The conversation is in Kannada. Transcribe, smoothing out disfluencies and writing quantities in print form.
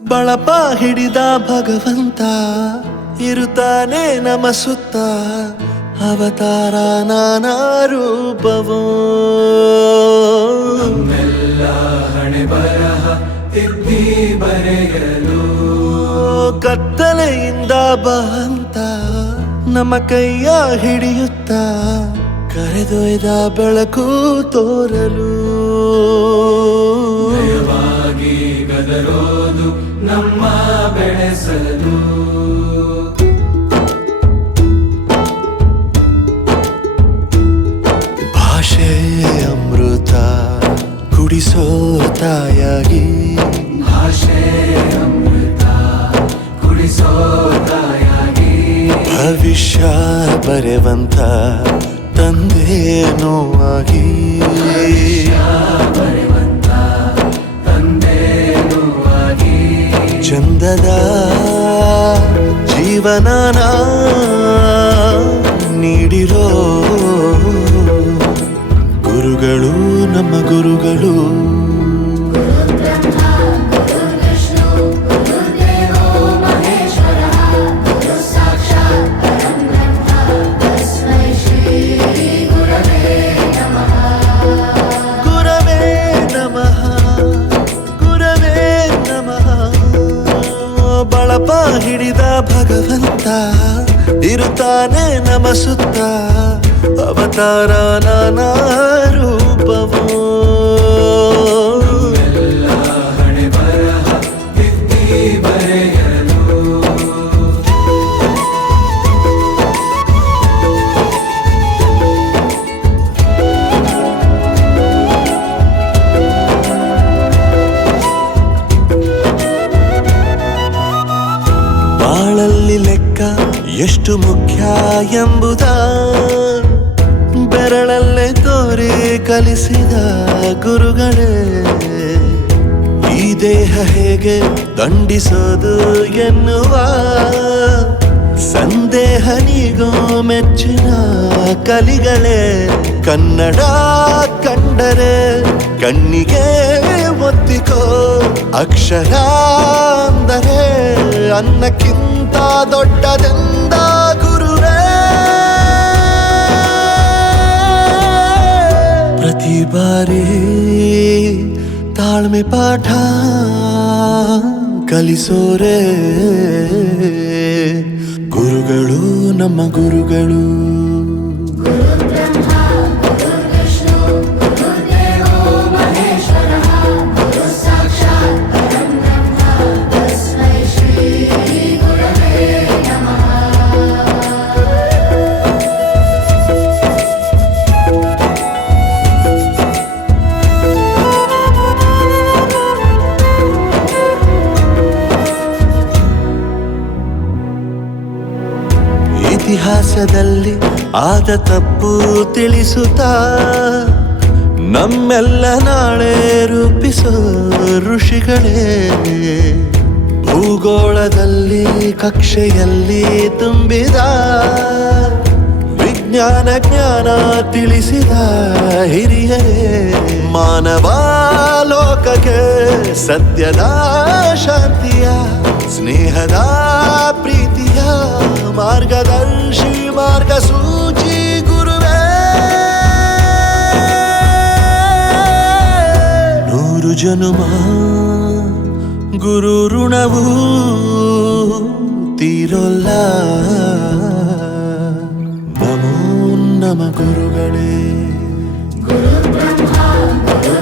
ಬಳಪ ಹಿಡಿದ ಭಗವಂತ ಇರುತ್ತಾನೆ ನಮ ಸುತ್ತ ಅವತಾರ ನಾನಾ ರೂಪವೋ ನಮ್ಮೆಲ್ಲ ಹಣೆ ಬರಹ ತಿದ್ದಿ ಬರೆಯಲು ಕತ್ತಲೆಯಿಂದ ಬಂತ ನಮ್ಮ ಕೈಯ ಹಿಡಿಯುತ್ತ ಕರೆದೊಯ್ದ ಬೆಳಕು ತೋರಲು ನಯವಾಗಿ ಗದರೋದು ನಮ್ಮ ಬೆಳೆಸಲು ಭಾಷೆ ಅಮೃತ ಕುಡಿಸೋ ತಾಯಾಗಿ ಭಾಷೆ ಅಮೃತ ಕುಡಿಸೋ ತಾಯಾಗಿ ಭವಿಷ್ಯ ಬರೆವಂತ ತಂದೇನೋ ಆಗಿ ಬರೆವಂತ ತಂದೇನೂ ಆಗಿ ಚಂದದ ಜೀವನನ ನೀಡಿರೋ ಗುರುಗಳು ನಮ್ಮ ಗುರುಗಳು ಗುರವೇ ನಮಃ ಗುರವೇ ನಮಃ ಬಳಪ ಹಿಡಿದ ಭಗವಂತ ಇರುತ್ತಾನೆ ನಮ ಸುತ್ತ ಅವತಾರ ನಾನಾ ರೂಪವೋ ಎಲ್ಲ ಹಣೆ ಬರಹ ತಿದ್ದಿ ಬರೆಯಲು ಬಾಳಲ್ಲಿ ಲೆಕ್ಕ ಎಷ್ಟು ಮುಖ್ಯ ಎಂಬುದ ಬೆರಳಲ್ಲೇ ತೋರಿ ಕಲಿಸಿದ ಗುರುಗಳೇ ಈ ದೇಹ ಹೇಗೆ ದಂಡಿಸೋದು ಎನ್ನುವ ಸಂದೇಹ ನೀಗೋ ಮೆಚ್ಚಿನ ಕಲಿಗಳೇ ಕನ್ನಡ ಕಂಡರೆ ಕಣ್ಣಿಗೆ ಒತ್ತಿಕೋ ಅಕ್ಷರ ಅಂದರೆ ಅನ್ನಕ್ಕಿಂತ ದೊಡ್ಡದೆಂದ ಗುರುವೇ ಪ್ರತಿ ಬಾರಿ ತಾಳ್ಮೆ ಪಾಠ ಕಲಿಸೋರೆ ಗುರುಗಳು ನಮ್ಮ ಗುರುಗಳು ಇತಿಹಾಸದಲ್ಲಿ ಆದ ತಪ್ಪು ತಿಳಿಸುತ್ತಾ ನಮ್ಮೆಲ್ಲ ನಾಳೆ ರೂಪಿಸೋ ಋಷಿಗಳೇ ಭೂಗೋಳದಲ್ಲಿ ಕಕ್ಷೆಯಲ್ಲಿ ತುಂಬಿದ ವಿಜ್ಞಾನ ಜ್ಞಾನ ತಿಳಿಸಿದ ಹಿರಿಯರೇ ಮಾನವ ಲೋಕಕ್ಕೆ ಸತ್ಯದ ಶಾಂತಿಯ ಸ್ನೇಹದ ಪ್ರೀತಿಯ ಮಾರ್ಗದರ್ಶಿ ಮಾರ್ಗಸೂಚಿ ಗುರುವೇ ನೂರು ಜನುಮ ಗುರು ಋಣವು ತೀರೋಲ್ಲ ನಮೋ ನಮ ಗುರುಗಳೇ ಗುರು ಬ್ರಹ್ಮ ಗುರು